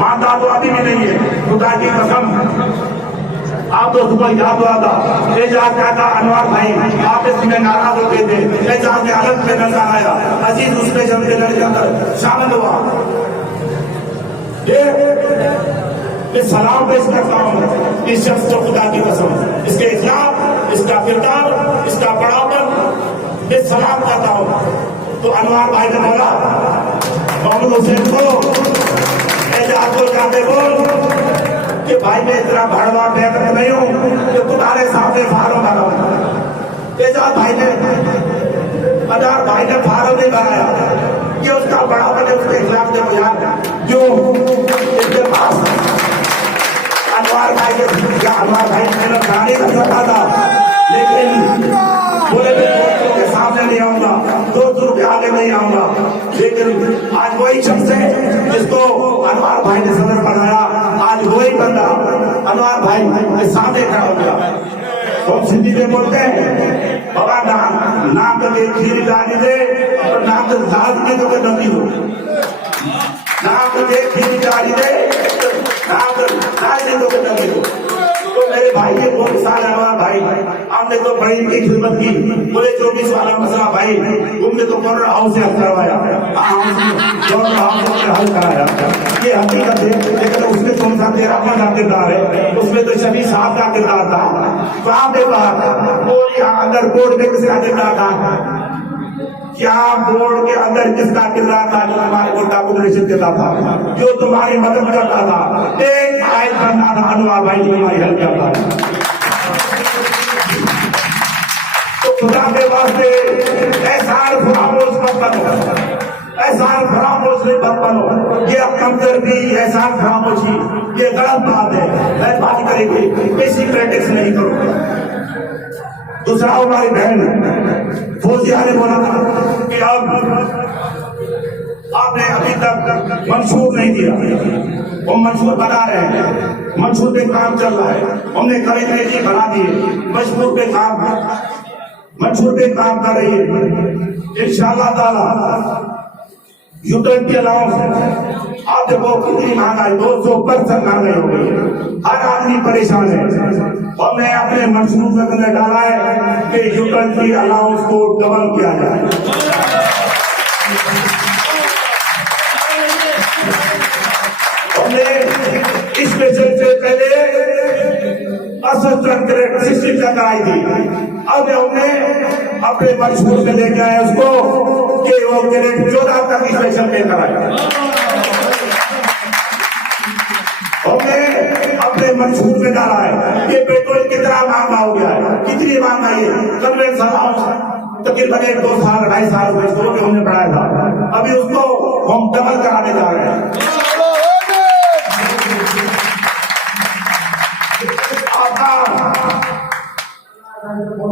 मानता तो अभी भी नहीं है, खुदा की कसम। आप तो सुबह याद हुआ था एजाज कहता अनवर भाई आप इसमें नाराज होते थे, एजाज ने अलग में नजर आया, अजीज उसमें जब के अंदर शामिल हुआ। ये सलाम पेश करता हूँ इस शख्स को, खुदा की कसम, इसके इखलाक, इसका किरदार, इसका बड़ापन, मैं सलाम करता हूँ। तो अनवर भाई ने बोला मोहम्मद हुसैन को, एजाज को जाते बोल कि भाई मैं इतना भड़वा बेकत नहीं हूँ कि तुम्हारे सामने फार्म भरा हूँ। एजाज भाई ने, अनवर भाई ने फार्म नहीं भराया, ये उसका बड़ापन है, उसके इखलाक देखो यार, जो इसके पास अनवर भाई के, अनवर भाई मैंने गाड़ी कर सकता था, लेकिन बोले दोस्तों के सामने नहीं आऊंगा, दोस्तों के आगे नहीं आऊंगा। लेकिन आज वही शख्स है जिसको अनवर भाई ने सदर बनाया, आज वही बंदा अनवर भाई के सामने खड़ा हो गया। हम सिंधी में बोलते हैं बाबा नाम तो खीरी डाली दे और नाम तो दाद की तो नदी हो, नाम तो खीरी डाली दे, नाम तो दाद की तो नदी हो। तो मेरे भाई ये 2 साल अनवर भाई हमने तो बड़ी इनकी खिदमत की, बोले 24 वाला मसला भाई तुमने तो कॉर्नर हाउस से हल करवाया, कॉर्नर हाउस से हल कराया, ये हकीकत है। लेकिन उसमें कौन सा तेरा अपना किरदार है, उसमें तो शफी साहब का किरदार था, वहां पे बात और यहाँ अंदर बोर्ड में किसका किरदार था, क्या बोर्ड के अंदर किसका किरदार था, जो हमारे को डॉक्यूमेंटेशन देता था, जो तुम्हारी मदद करता था, एक आयत करना था अनवर भाई जो हमारी हेल्प करता था। तो खुदा के वास्ते एहसान फरामोश मत बनो, एहसान फरामोश नहीं मत बनो, ये कमजोरी एहसान फरामोशी ये गलत बात है, मेहरबानी करेंगे बेसिक प्रैक्टिस नहीं करो। दूसरा हमारी बहन फौजिया ने बोला था कि अब आपने अभी तक मंशूर नहीं दिया, वो मंशूर बना रहे हैं, मंशूर पे काम चल रहा है, हमने कलेक्टर बना दिए, मंशूर पे काम, मंशूर पे काम कर रही है इंशाअल्लाह ताला। यूटिलिटी अलाउंस आप देखो कितनी महंगाई, 200% महंगाई हो गई है, हर आदमी परेशान है। और मैं अपने मंशूर में मैंने डाला है कि यूटिलिटी अलाउंस को डबल किया जाए। हमने इस पेशे से पहले असिस्टेंट ग्रेड 60 तक आई थी, अब हमने अपने मंशूर में लेके आए उसको कि वो ग्रेड 14 तक स्पेशल पे कराए। हमने अपने मंशूर में डाला है कि पेट्रोल कितना महंगा हो गया है, कितनी महंगाई है, कन्वेंशन हाउस तकरीबन 1-2 साल 2.5 साल में हमने बढ़ाया था, अभी उसको हम डबल कराने जा रहे हैं।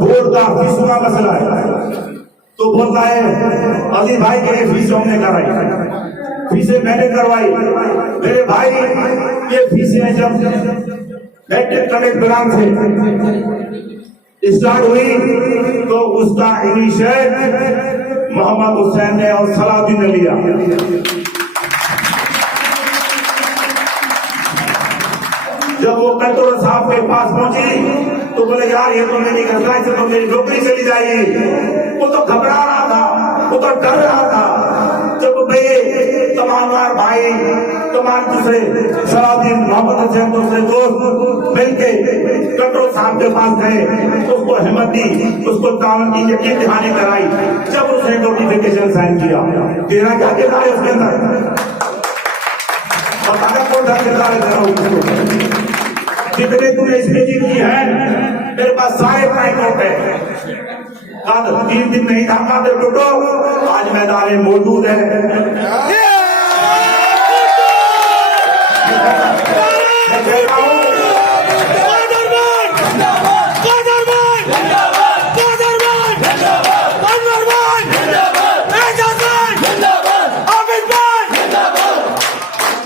बोर्ड का फीस का मसला है, तो बोलता है अली भाई के फीस हमने कराई, फीसें मैंने करवाई। मेरे भाई ये फीसें जब मैट्रिक कलेक्ट ब्रांच से स्टार्ट हुई तो उसका इनिशिएट मोहम्मद हुसैन ने और सलाउद्दीन ने लिया। जब वो कंट्रोलर साहब के पास पहुंची तो बोले यार ये तो मेरी घटना से तो मेरी नौकरी चली जाएगी। वो तो घबरा रहा था, वो तो डर रहा था। जब भाई तमाम भाई तमाम दूसरे सलाउद्दीन मोहम्मद हुसैन दूसरे दोस्त मिलके कंट्रोल साहब के पास गए, उसको हिम्मत दी, उसको तावन की यकीन दिखाने कराई। जब उसने नोटिफिकेशन साइन किया, तेरा क्या किरदार है उसके अंदर, बताना कौन सा किरदार है, जितने तूने स्पीचिंग की है मेरे पास सारे प्राइवेट है। कादर 3 दिन नहीं था, कादर टूटो आज मैदान में मौजूद है।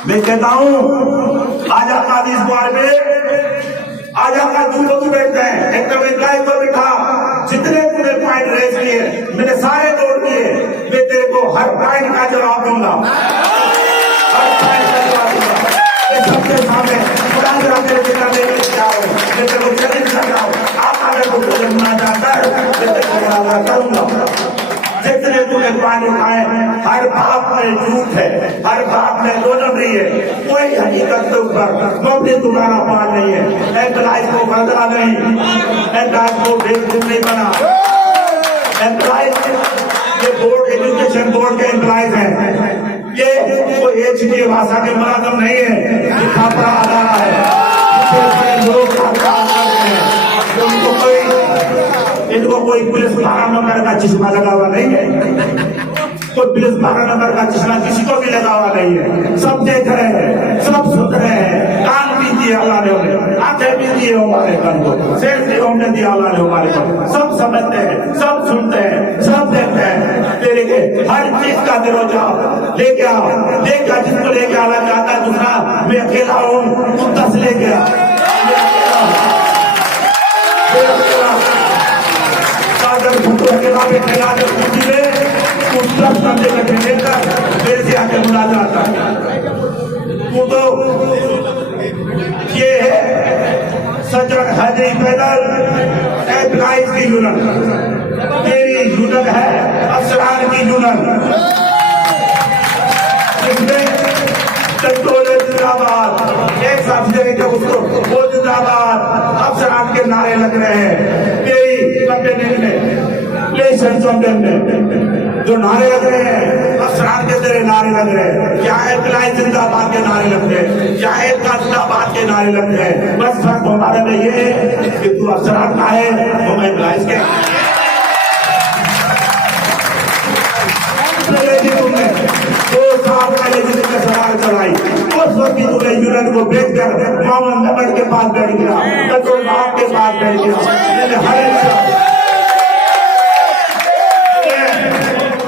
मैं कहता हूँ आज आपका इस बार में आज आपका दूर बैठते हैं, एक तो बिठा जितने पूरे पॉइंट रेस किए मैंने सारे तोड़ दिए, मैं तेरे को हर पॉइंट का जवाब दूंगा, हर पॉइंट का जवाब दूंगा। अदा करूंगा। जितने तूने पानी खाए, हर बात में झूठ है, हर बात में दो नंबरी है, कोई हकीकत के ऊपर मबनी तुम्हारा पान नहीं है। एम्प्लॉइज को बदला नहीं, एम्प्लॉइज को बेवकूफ नहीं बना। एम्प्लॉइज ये बोर्ड, एजुकेशन बोर्ड के एम्प्लॉइज हैं, ये कोई एक चीज भाषा के मुलाजम नहीं है, छात्रा आ रहा है, लोग इनको कोई पुलिस 12 नंबर का चश्मा लगा हुआ नहीं है, कोई पुलिस 12 नंबर का चश्मा किसी को भी लगा हुआ नहीं है। सब देख रहे हैं, सब सुन रहे हैं, कान भी दिए अल्लाह ने उन्हें, आंखें भी दिए हमारे कान को, सिर भी हमने दिया अल्लाह ने हमारे को। सब समझते हैं, सब सुनते हैं, सब देखते हैं। तेरे के हर चीज का दरोजा लेके आओ, लेके जिसको लेके आना चाहता है दूसरा, मैं अकेला हूँ, तू 10 लेके आ। अकेला बैठेगा जब कुर्सी में उस तक बंदे बैठे मेरे से आके बुला जाता तू तो ये है सजग हाजिरी पैदल एम्प्लॉइज की यूनियन, तेरी यूनियन है अफसरान की यूनियन, जिसमें टंडोले जिंदाबाद एक साथ जब उसको वो जिंदाबाद अफसरान के नारे लग रहे हैं। तेरी कंपनी में जो नारे लग रहे हैं, अफसरान के तेरे नारे लग रहे हैं, क्या एम्प्लॉइज जिंदाबाद के नारे लग रहे हैं, क्या जिंदाबाद के नारे लग रहे हैं। बस फर्क हमारे में ये है कि तू अफसरान का है, हम एम्प्लॉइज के। तुमने 2 साल पहले जिसने सवाल चलाई, उस वक्त भी तुमने यूनियन को बेच कर मामन नगर के पास बैठ गया, पेट्रोल पंप के पास बैठ गया।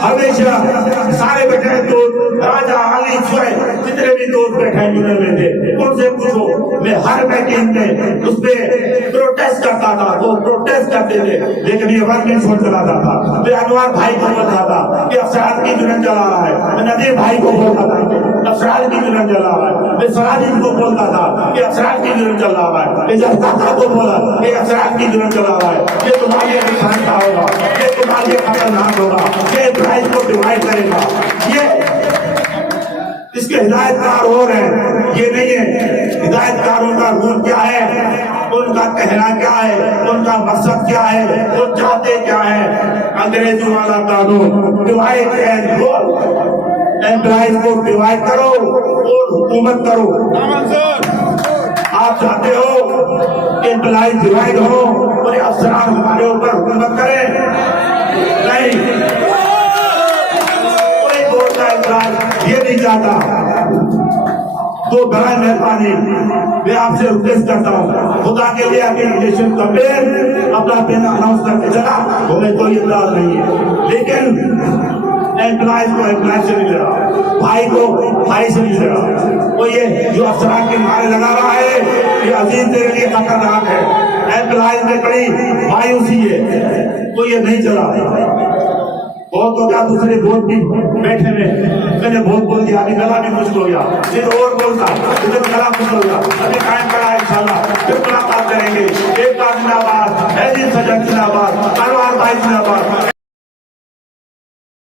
हमेशा सारे बैठे तो राजा अली सुहेल जितने भी दोस्त बैठे यूनियन में थे, उनसे पूछो, मैं हर मीटिंग में उस पर प्रोटेस्ट करता था, वो प्रोटेस्ट करते थे, लेकिन ये वर्किंग फोर्स चलाता था। मैं अनवर भाई को बोलता था कि अफसरान की यूनियन चला रहा है, मैं नदीर भाई को बोलता था कि अफसरान की यूनियन चला रहा है, मैं सराजीन को बोलता था कि अफसरान की यूनियन चल रहा है, मैं जहदाता को बोला कि अफसरान की यूनियन चला रहा है। ये तुम्हारे लिए नुकसान का होगा, ये तुम्हारे लिए खतरनाक होगा, ये प्राइस को डिवाइड करेगा। ये इसके हिदायतकार हो रहे हैं, ये नहीं है। हिदायतकारों का रूल क्या है, उनका कहना क्या है, उनका मकसद क्या है, वो चाहते क्या है। अंग्रेजों वाला कानून डिवाइड एंड रूल, एम्प्लॉइज को डिवाइड करो और हुकूमत करो। आप चाहते हो कि एम्प्लॉइज डिवाइड हो और अफसरान हमारे ऊपर हुकूमत करें? नहीं, ये नहीं चाहता। तो बड़ा मेहरबानी मैं आपसे रिक्वेस्ट करता हूँ, खुदा के लिए अभी रिलेशन कंप्लेन अपना पेन अनाउंस करके चला, हमें कोई इतराज नहीं है, लेकिन एम्प्लॉइज को एम्प्लॉइज से नहीं ले रहा, भाई को भाई से नहीं ले रहा। वो ये जो अफसरान के नारे लगा रहा है, ये अजीम तेरे लिए खतरनाक है। एम्प्लॉइज में बड़ी मायूसी है, तो ये नहीं चला। बहुत हो गया, दूसरे वोट भी बैठे में मैंने वोट बोल दिया, अभी गला भी मुश्किल हो गया, फिर और बोलता, फिर गला मुश्किल हो गया। अभी कायम करा है इंशाल्लाह, फिर मुलाकात करेंगे। एक बार जिंदाबाद, सजग जिंदाबाद, अनवर भाई जिंदाबाद।